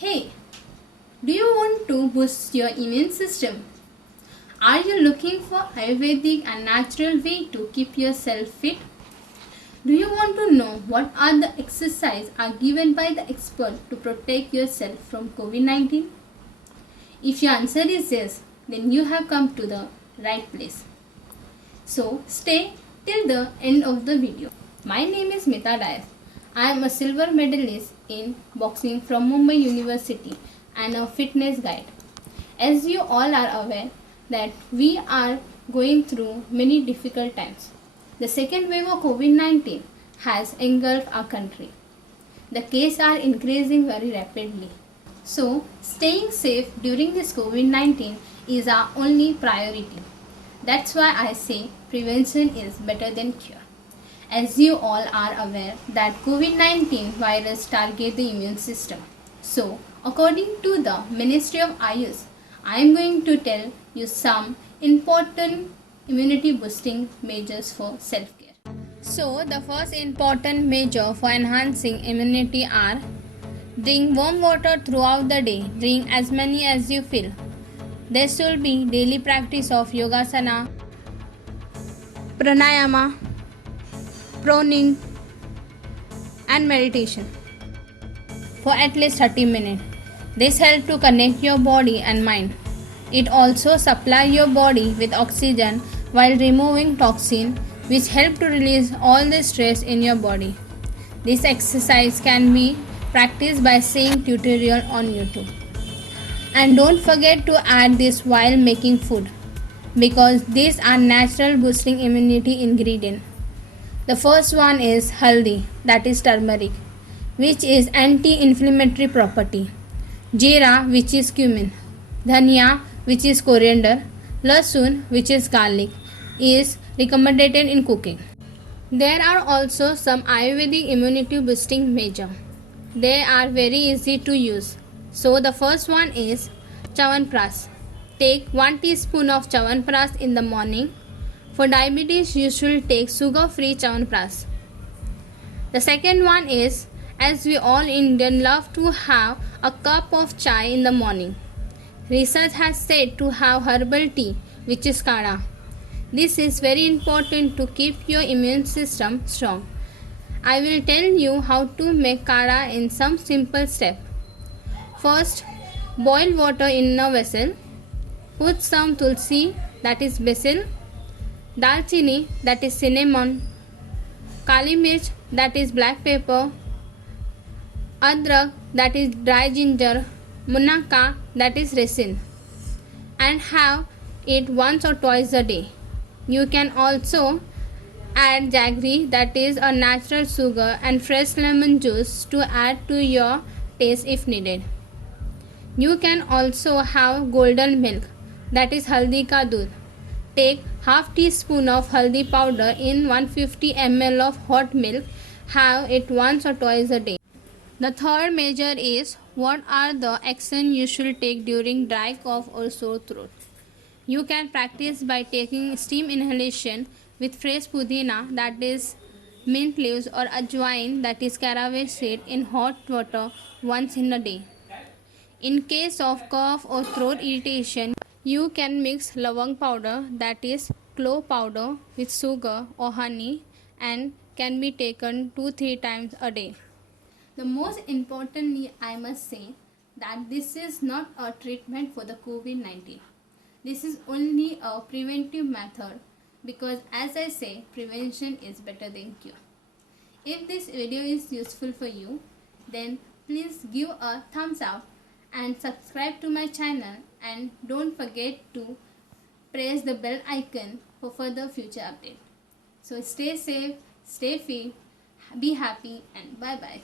Hey, do you want to boost your immune system? Are you looking for Ayurvedic and natural way to keep yourself fit? Do you want to know what are the exercises are given by the expert to protect yourself from COVID-19? If your answer is yes, then you have come to the right place. So stay till the end of the video. My name is Mita Dias. I am a silver medalist in boxing from Mumbai University and a fitness guide. As you all are aware that we are going through many difficult times. The second wave of COVID-19 has engulfed our country. The cases are increasing very rapidly. So, staying safe during this COVID-19 is our only priority. That's why I say prevention is better than cure. As you all are aware that COVID-19 virus target the immune system. So, according to the Ministry of Ayush, I am going to tell you some important immunity boosting measures for self-care. So, the first important measure for enhancing immunity are drink warm water throughout the day. Drink as many as you feel. There should be daily practice of yogasana, pranayama, proning and meditation for at least 30 minutes. This helps to connect your body and mind. It also supplies your body with oxygen while removing toxin which help to release all the stress in your body. This exercise can be practiced by seeing tutorial on YouTube. And don't forget to add this while making food because these are natural boosting immunity ingredient. The first one is haldi, that is turmeric, which is anti-inflammatory property. Jeera, which is cumin. Dhania, which is coriander. Lasun, which is garlic, is recommended in cooking. There are also some Ayurvedic immunity boosting measures. They are very easy to use. So the first one is Chyawanprash. Take 1 teaspoon of Chyawanprash in the morning. For diabetes, you should take sugar-free Chyawanprash. The second one is, as we all Indians love to have a cup of chai in the morning. Research has said to have herbal tea, which is kadha. This is very important to keep your immune system strong. I will tell you how to make kadha in some simple steps. First, boil water in a vessel. Put some tulsi, that is basil, dalchini, that is cinnamon, kali mirch, that is black pepper, adrak, that is dry ginger, munaka, that is resin, and have it once or twice a day. You can also add jaggery, that is a natural sugar, and fresh lemon juice to add to your taste if needed. You can also have golden milk, that is haldi ka doodh. Take half teaspoon of haldi powder in 150 ml of hot milk. Have it once or twice a day. The third measure is what are the actions you should take during dry cough or sore throat. You can practice by taking steam inhalation with fresh pudina, that is mint leaves, or ajwain, that is caraway seed, in hot water once in a day. In case of cough or throat irritation, you can mix lavang powder, that is clove powder, with sugar or honey and can be taken 2-3 times a day. The most importantly, I must say that this is not a treatment for the COVID-19. This is only a preventive method because, as I say, prevention is better than cure. If this video is useful for you, then please give a thumbs up and subscribe to my channel, and don't forget to press the bell icon for further future updates. So stay safe, stay fit, be happy, and bye bye.